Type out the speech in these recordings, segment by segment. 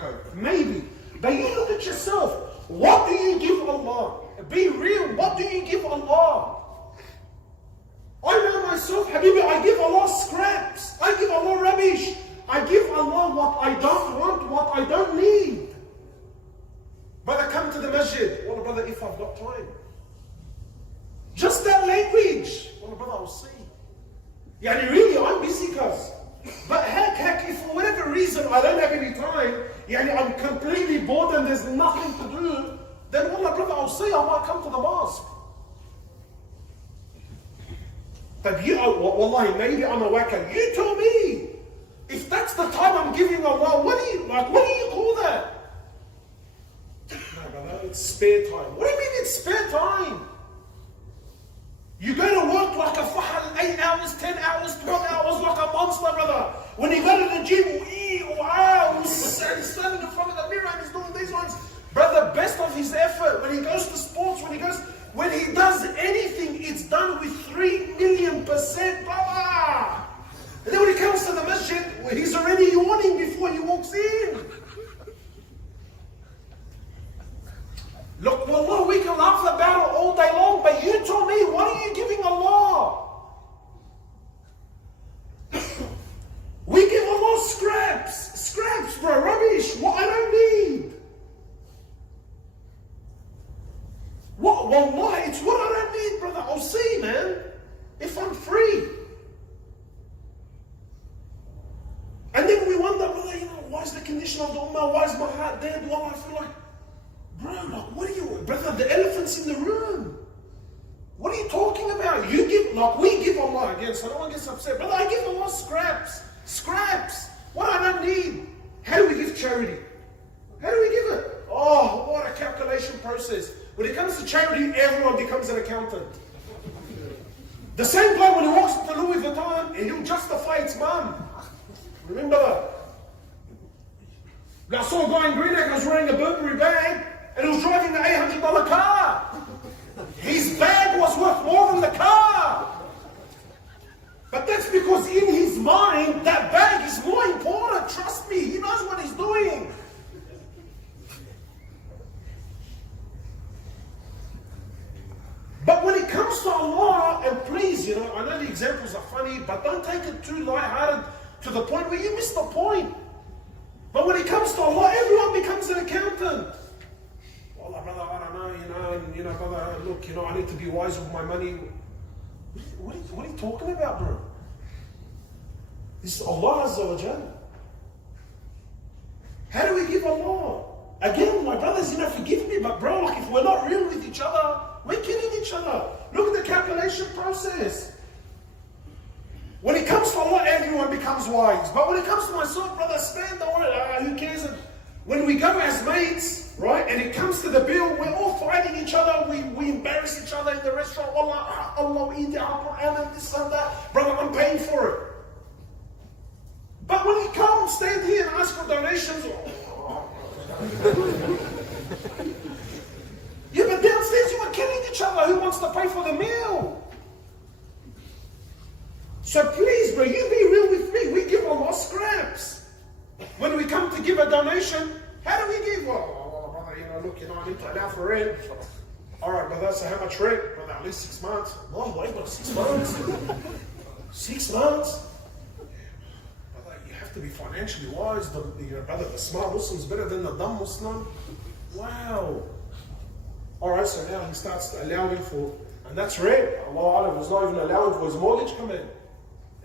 wacko. Maybe. But you look at yourself. What do you give Allah? Be real. What do you give Allah? I know myself, Habibi, I give Allah scraps. I give Allah rubbish. I give Allah what I don't want, what I don't need. Brother, come to the masjid. Well, brother, if I've got time. Just that language. Well, brother, I'll see. Yani really, I'm busy, cuz. But heck, if for whatever reason I don't have any time, yani I'm completely bored and there's nothing to do, then wallah, brother, I'll see. I might come to the mosque. But you, wallahi, maybe I'm a waka. You tell me. If that's the time I'm giving Allah, what do you call that? No, brother, it's spare time. What do you mean it's spare time? You go to work like a fahal, 8 hours, 10 hours, 12 hours, like a monster, brother. When you go to the gym, he's standing in front of the mirror and he's doing these ones. Brother, best of his effort. When he goes to sports, when he does anything, it's done with 3,000,000%, brother. And then when he comes to the masjid, he's already yawning before he walks in. Look, wallah, we can laugh about it all day long, but you tell me, what are you giving Allah? We give Allah scraps, bro, rubbish, what I don't need. What, wallah, it's what I don't need, brother. I'll see, man, if I'm free. And then we wonder, brother, why is the condition of the ummah, why is my heart dead? Wallah, I feel like, bro, like, what are you, brother, the elephant's in the room. What are you talking about? You give, like, we give Allah again, so no one gets upset. Brother, I give Allah scraps, what I don't need. How do we give charity? How do we give it? Oh, what a calculation process. When it comes to charity, everyone becomes an accountant. The same guy, when he walks into Louis Vuitton, and he'll justify its mum. Remember that? I saw a guy in Greenock was wearing a Burberry bag, and he was driving an $800 car. His bag was worth more than the car. But that's because in his mind, that bag is more important. Trust me, he knows what he's doing. But when it comes to Allah, and please, I know the examples are funny, but don't take it too lighthearted to the point where you miss the point. But when it comes to Allah, everyone becomes an accountant. Wallah, brother, I don't know, brother, look, I need to be wise with my money. What are you talking about, bro? This is Allah Azza wa Jal. How do we give Allah? Again, my brothers, forgive me, but bro, like if we're not real with each other, we're killing each other. Look at the calculation process. When it comes to Allah, everyone becomes wise. But when it comes to myself, brother, spend on it. Who cares? When we go as mates, right, and it comes to the bill, we're all fighting each other. We embarrass each other in the restaurant. Allah, we eat our Quran and this and that. Brother, I'm paying for it. But when you come, stand here and ask for donations. Yeah, but downstairs you are killing each other. Who wants to pay for the meal? So please, bro, you be real with me. We give Allah scraps. When we come to give a donation, how do we give? Well, brother, look, I need to allow for rent. All right, brother, so how much rent? Brother, at least 6 months. No, wait, but 6 months. 6 months? Brother, you have to be financially wise. Brother, the smart Muslim's better than the dumb Muslim. Wow. All right, so now he starts allowing for, and that's rent. Allah was not even allowing for his mortgage come in.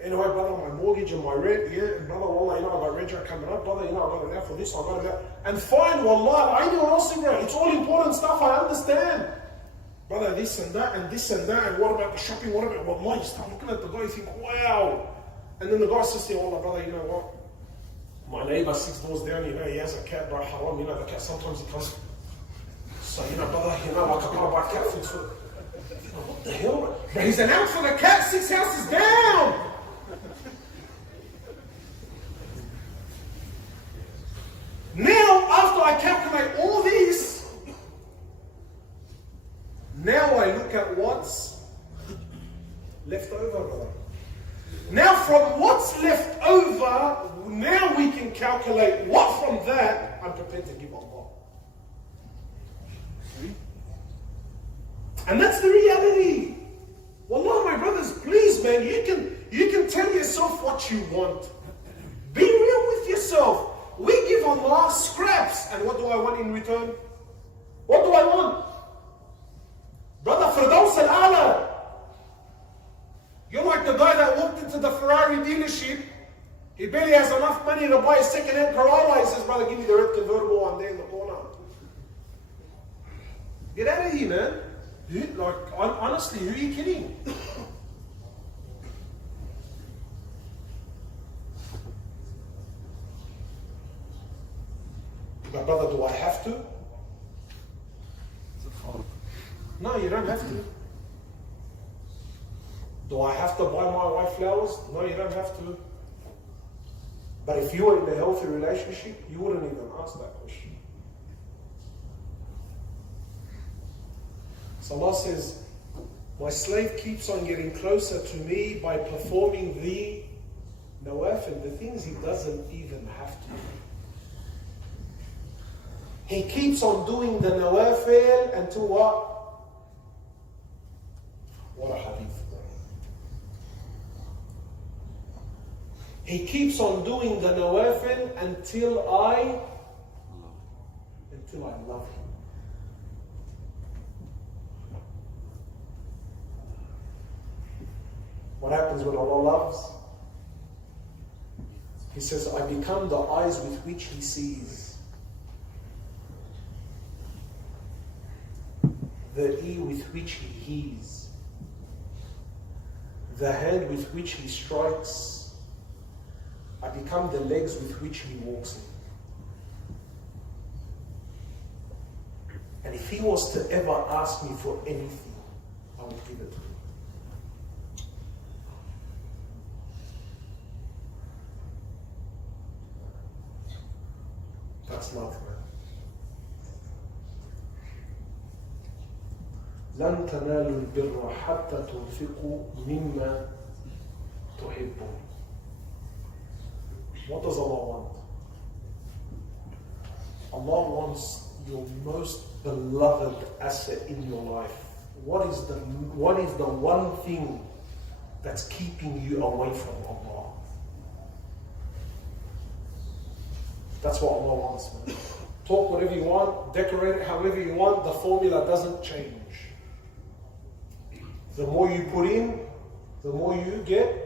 Anyway, brother, my mortgage and my rent, yeah, and brother, wallah, I got rent coming up, brother, I got to allow for this, I got to allow. And fine, wallah, I know also, bro, it's all important stuff, I understand. Brother, this and that, and this and that, and what about the shopping, what about, wallah, you start looking at the guy, you think, wow. And then the guy says to you, wallah, brother, you know what? My neighbor 6 doors down, he has a cat, bro, haram, the cat, sometimes he comes. So, brother, like I gotta buy cat food for, what the hell? Bro, he's announced for the cat 6 houses down. Now, after I calculate all this, now I look at what's left over, brother. Now, from what's left over, now we can calculate what from that I'm prepared to give Allah. And that's the reality. Wallah, my brothers, please, man, you can tell yourself what you want. Be real with yourself. We give Allah scraps, and what do I want in return? What do I want? Brother Firdaus al-A'la. You're like the guy that walked into the Ferrari dealership. He barely has enough money to buy a second-hand Corolla. He says, brother, give me the red convertible one there in the corner. Get out of here, man. Dude, like, honestly, who are you kidding? But brother, do I have to? No, you don't have to. Do I have to buy my wife flowers? No, you don't have to. But if you were in a healthy relationship, you wouldn't even ask that question. So Allah says, my slave keeps on getting closer to me by performing the nawafil, the things he doesn't even have to. He keeps on doing the nawafil until what? What a hadith. He keeps on doing the nawafil until I love him. What happens when Allah loves? He says, I become the eyes with which he sees, the ear with which he hears, the hand with which he strikes. I become the legs with which he walks in. And if he was to ever ask me for anything, I would give it to him. That's love, man. لن تنالوا البر حتى تنفقوا مما تحبون. What does Allah want? Allah wants your most beloved asset in your life. What is the one thing that's keeping you away from Allah? That's what Allah wants, man. Talk whatever you want, decorate it however you want, the formula doesn't change. The more you put in, the more you get